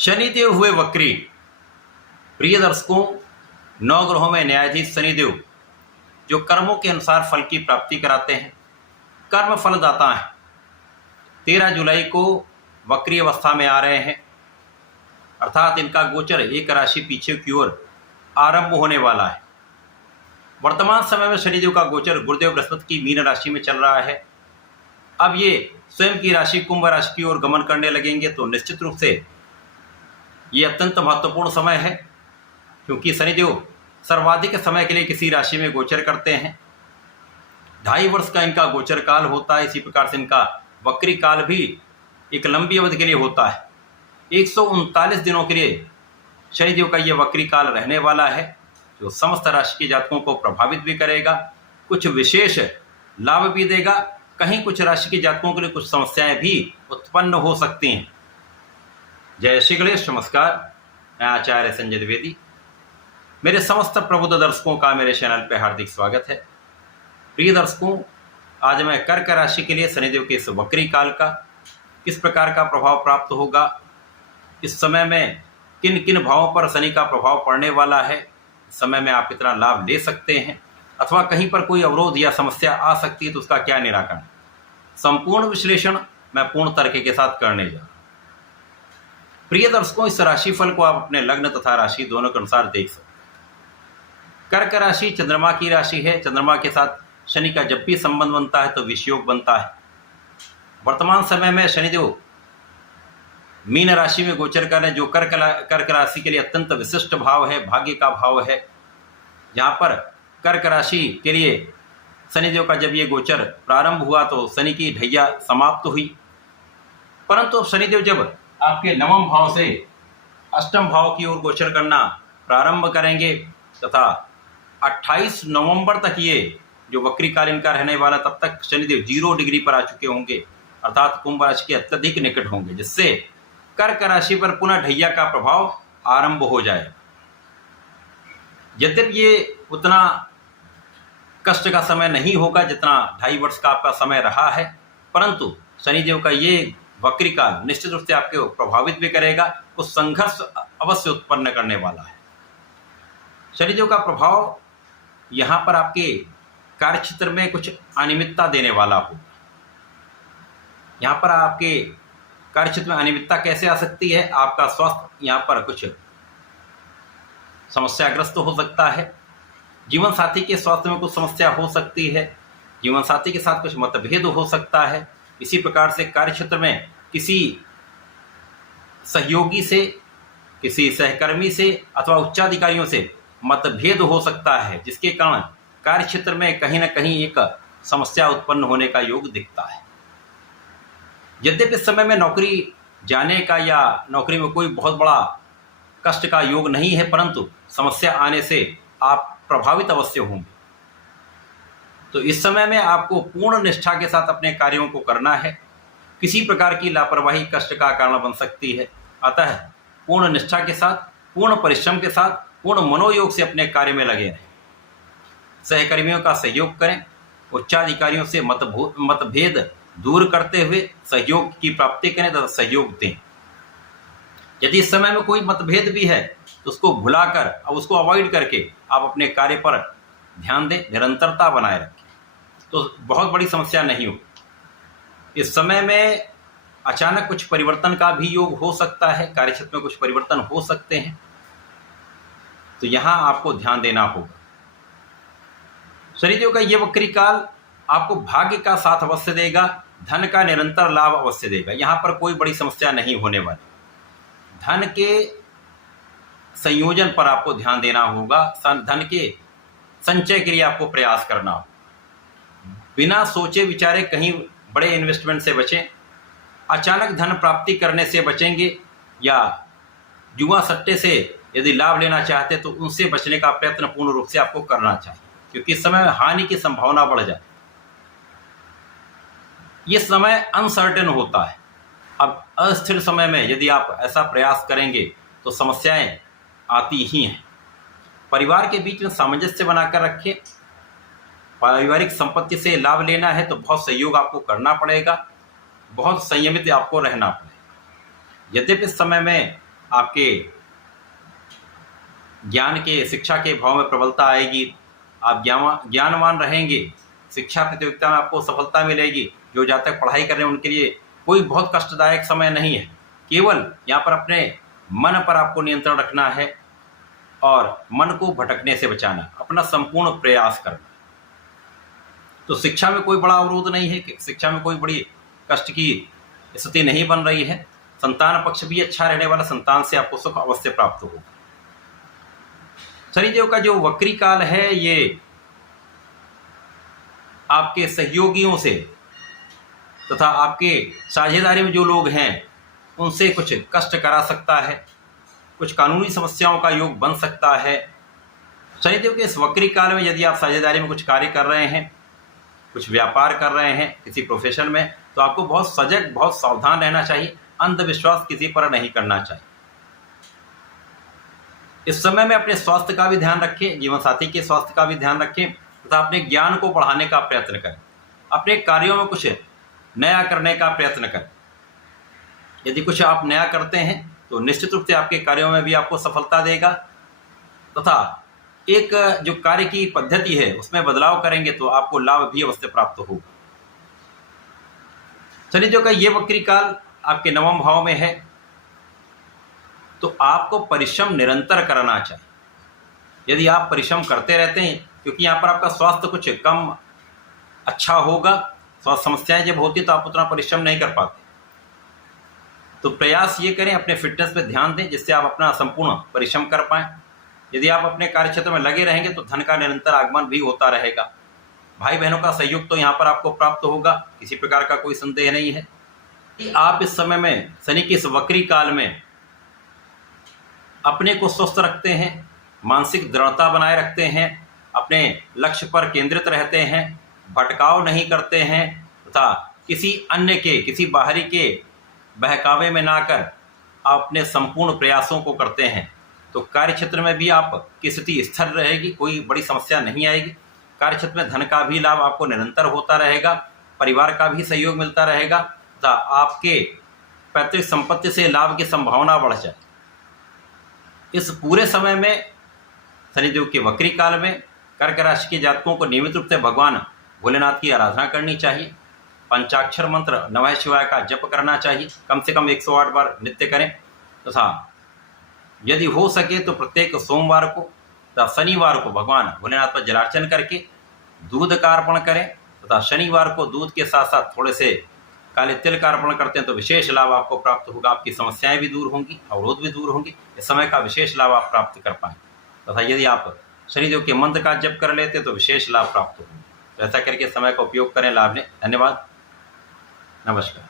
शनिदेव हुए वक्री। प्रिय दर्शकों, नौ ग्रहों में न्यायाधीश शनिदेव जो कर्मों के अनुसार फल की प्राप्ति कराते हैं, कर्म फलदाता हैं, 13 जुलाई को वक्री अवस्था में आ रहे हैं। अर्थात इनका गोचर एक राशि पीछे की ओर आरंभ होने वाला है। वर्तमान समय में शनिदेव का गोचर गुरुदेव बृहस्पति की मीन राशि में चल रहा है। अब ये स्वयं की राशि कुंभ राशि की ओर गमन करने लगेंगे, तो निश्चित रूप से ये अत्यंत महत्वपूर्ण समय है, क्योंकि शनिदेव सर्वाधिक समय के लिए किसी राशि में गोचर करते हैं। 2.5 वर्ष का इनका गोचर काल होता है। इसी प्रकार से इनका वक्री काल भी एक लंबी अवधि के लिए होता है। 139 दिनों के लिए शनिदेव का यह वक्री काल रहने वाला है, जो समस्त राशि के जातकों को प्रभावित भी करेगा, कुछ विशेष लाभ भी देगा। कहीं कुछ राशि के जातकों के लिए कुछ समस्याएं भी उत्पन्न हो सकती हैं। जय श्री गणेश। नमस्कार, मैं आचार्य संजय द्विवेदी। मेरे समस्त प्रबुद्ध दर्शकों का मेरे चैनल पर हार्दिक स्वागत है। प्रिय दर्शकों, आज मैं कर्क राशि के लिए शनिदेव के इस वक्री काल का किस प्रकार का प्रभाव प्राप्त होगा, इस समय में किन किन भावों पर शनि का प्रभाव पड़ने वाला है, इस समय में आप कितना लाभ ले सकते हैं, अथवा कहीं पर कोई अवरोध या समस्या आ सकती है तो उसका क्या निराकरण, संपूर्ण विश्लेषण मैं पूर्ण तरीके के साथ करने जा रहा हूं। प्रिय दर्शकों, इस राशिफल को आप अपने लग्न तथा राशि दोनों के अनुसार देख सकते हैं। कर्क राशि चंद्रमा की राशि है। चंद्रमा के साथ शनि का जब भी संबंध बनता है तो विषयोग बनता है। वर्तमान समय में शनिदेव मीन राशि में गोचर कर रहे हैं, जो कर्क राशि के लिए अत्यंत विशिष्ट भाव है, भाग्य का भाव है। यहाँ पर कर्क राशि के लिए शनिदेव का जब ये गोचर प्रारंभ हुआ तो शनि की ढैया समाप्त हुई, परंतु अब शनिदेव जब आपके नवम भाव से अष्टम भाव की ओर गोचर करना प्रारंभ करेंगे तथा 28 नवंबर तक ये जो वक्री काल इनका रहने वाला, तब तक शनिदेव 0 डिग्री पर आ चुके होंगे, अर्थात कुंभ राशि के अत्यधिक निकट होंगे, जिससे कर्क राशि पर पुनः ढैया का प्रभाव आरंभ हो जाएगा। यद्यपि ये उतना कष्ट का समय नहीं होगा जितना 2.5 वर्ष का आपका समय रहा है, परंतु शनिदेव का ये वक्री काल निश्चित रूप से आपको प्रभावित भी करेगा, कुछ संघर्ष अवश्य उत्पन्न करने वाला है। शनिदेव का प्रभाव यहाँ पर आपके कार्यक्षेत्र में कुछ अनियमितता देने वाला हो। यहाँ पर आपके कार्यक्षेत्र में अनियमितता कैसे आ सकती है? आपका स्वास्थ्य यहाँ पर कुछ समस्याग्रस्त हो सकता है। जीवन साथी के स्वास्थ्य में कुछ समस्या हो सकती है। जीवन साथी के साथ कुछ मतभेद हो सकता है। इसी प्रकार से कार्यक्षेत्र में किसी सहयोगी से, किसी सहकर्मी से अथवा उच्चाधिकारियों से मतभेद हो सकता है, जिसके कारण कार्यक्षेत्र में कहीं न कहीं एक समस्या उत्पन्न होने का योग दिखता है। यद्यपि इस समय में नौकरी जाने का या नौकरी में कोई बहुत बड़ा कष्ट का योग नहीं है, परंतु समस्या आने से आप प्रभावित अवश्य होंगे। तो इस समय में आपको पूर्ण निष्ठा के साथ अपने कार्यों को करना है। किसी प्रकार की लापरवाही कष्ट का कारण बन सकती है, अतः पूर्ण निष्ठा के साथ, पूर्ण परिश्रम के साथ, पूर्ण मनोयोग से अपने कार्य में लगे रहें। सहकर्मियों का सहयोग करें, उच्चाधिकारियों से मतभेद दूर करते हुए सहयोग की प्राप्ति करें तथा सहयोग दें। यदि इस समय में कोई मतभेद भी है तो उसको भुलाकर, अब उसको अवॉइड करके आप अपने कार्य पर ध्यान दें, निरंतरता बनाए रखें, तो बहुत बड़ी समस्या नहीं हो। इस समय में अचानक कुछ परिवर्तन का भी योग हो सकता है, कार्यक्षेत्र में कुछ परिवर्तन हो सकते हैं, तो यहाँ आपको ध्यान देना होगा। शनिदेव का ये वक्री काल आपको भाग्य का साथ अवश्य देगा, धन का निरंतर लाभ अवश्य देगा। यहाँ पर कोई बड़ी समस्या नहीं होने वाली। धन के संयोजन पर आपको ध्यान देना होगा, धन के संचय के लिए आपको प्रयास करना होगा। बिना सोचे विचारे कहीं बड़े इन्वेस्टमेंट से बचें, अचानक धन प्राप्ति करने से बचेंगे, या जुआ सट्टे से यदि लाभ लेना चाहते तो उनसे बचने का प्रयत्न पूर्ण रूप से आपको करना चाहिए, क्योंकि इस समय हानि की संभावना बढ़ जाए। ये समय अनसर्टेन होता है। अब अस्थिर समय में यदि आप ऐसा प्रयास करेंगे तो समस्याएं आती ही हैं। परिवार के बीच में सामंजस्य बनाकर रखें। पारिवारिक संपत्ति से लाभ लेना है तो बहुत सहयोग आपको करना पड़ेगा, बहुत संयमित आपको रहना पड़ेगा। यद्यपि इस समय में आपके ज्ञान के शिक्षा के भाव में प्रबलता आएगी, आप ज्ञानवान रहेंगे, शिक्षा प्रतियोगिता में आपको सफलता मिलेगी। जो जब तक पढ़ाई कर रहे हैं उनके लिए कोई बहुत कष्टदायक समय नहीं है। केवल यहाँ पर अपने मन पर आपको नियंत्रण रखना है और मन को भटकने से बचाना, अपना संपूर्ण प्रयास करना। तो शिक्षा में कोई बड़ा अवरोध नहीं है कि शिक्षा में कोई बड़ी कष्ट की स्थिति नहीं बन रही है। संतान पक्ष भी अच्छा रहने वाला, संतान से आपको सुख अवश्य प्राप्त होगा। शनिदेव का जो वक्री काल है ये आपके सहयोगियों से तथा आपके साझेदारी में जो लोग हैं उनसे कुछ कष्ट करा सकता है, कुछ कानूनी समस्याओं का योग बन सकता है। शनिदेव के इस वक्री काल में यदि आप साझेदारी में कुछ कार्य कर रहे हैं, कुछ व्यापार कर रहे हैं किसी प्रोफेशन में, तो आपको बहुत सजग, बहुत सावधान रहना चाहिए। अंधविश्वास किसी पर नहीं करना चाहिए। इस समय में अपने स्वास्थ्य का भी ध्यान रखें, जीवन साथी के स्वास्थ्य का भी ध्यान रखें तथा अपने ज्ञान को बढ़ाने का प्रयत्न करें। अपने कार्यों में कुछ नया करने का प्रयत्न करें। यदि कुछ आप नया करते हैं तो निश्चित रूप से आपके कार्यों में भी आपको सफलता देगा तथा एक जो कार्य की पद्धति है उसमें बदलाव करेंगे तो आपको लाभ भी अवश्य प्राप्त होगा। शनिदेव का ये वक्री काल आपके नवम भाव में है तो आपको परिश्रम निरंतर करना चाहिए। यदि आप परिश्रम करते रहते हैं, क्योंकि यहाँ पर आपका स्वास्थ्य कुछ कम अच्छा होगा, स्वास्थ्य समस्याएं जब होती तो आप उतना परिश्रम नहीं कर पाते, तो प्रयास ये करें अपने फिटनेस पे ध्यान दें जिससे आप अपना संपूर्ण परिश्रम कर पाएं। यदि आप अपने कार्य क्षेत्र में लगे रहेंगे तो धन का निरंतर आगमन भी होता रहेगा। भाई बहनों का सहयोग तो यहाँ पर आपको प्राप्त होगा, किसी प्रकार का कोई संदेह नहीं है। कि आप इस समय में शनि के इस वक्री काल में अपने को स्वस्थ रखते हैं, मानसिक दृढ़ता बनाए रखते हैं, अपने लक्ष्य पर केंद्रित रहते हैं, भटकाव नहीं करते हैं तथा किसी अन्य के, किसी बाहरी के बहकावे में ना कर आप अपने संपूर्ण प्रयासों को करते हैं, तो कार्य क्षेत्र में भी आपकी स्थिति स्थिर रहेगी, कोई बड़ी समस्या नहीं आएगी। कार्य क्षेत्र में धन का भी लाभ आपको निरंतर होता रहेगा, परिवार का भी सहयोग मिलता रहेगा तथा आपके पैतृक संपत्ति से लाभ की संभावना बढ़ जाए। इस पूरे समय में शनिदेव के वक्री काल में कर्क राशि के जातकों को नियमित रूप से भगवान भोलेनाथ की आराधना करनी चाहिए। पंचाक्षर मंत्र नमः शिवाय का जप करना चाहिए, कम से कम 108 बार नित्य करें तथा यदि हो सके तो प्रत्येक सोमवार को तथा शनिवार को भगवान भोलेनाथ पर जलार्चन करके दूध का अर्पण करें तथा शनिवार को दूध के साथ साथ थोड़े से काले तिल का अर्पण करते हैं तो विशेष लाभ आपको प्राप्त होगा। आपकी समस्याएं भी दूर होंगी, अवरोध भी दूर होंगी, इस समय का विशेष लाभ आप प्राप्त कर पाएं तथा यदि आप शनिदेव के मंत्र का जप कर लेते तो विशेष लाभ प्राप्त होंगे। तो ऐसा करके समय का उपयोग करें, लाभ लें। धन्यवाद, नमस्कार।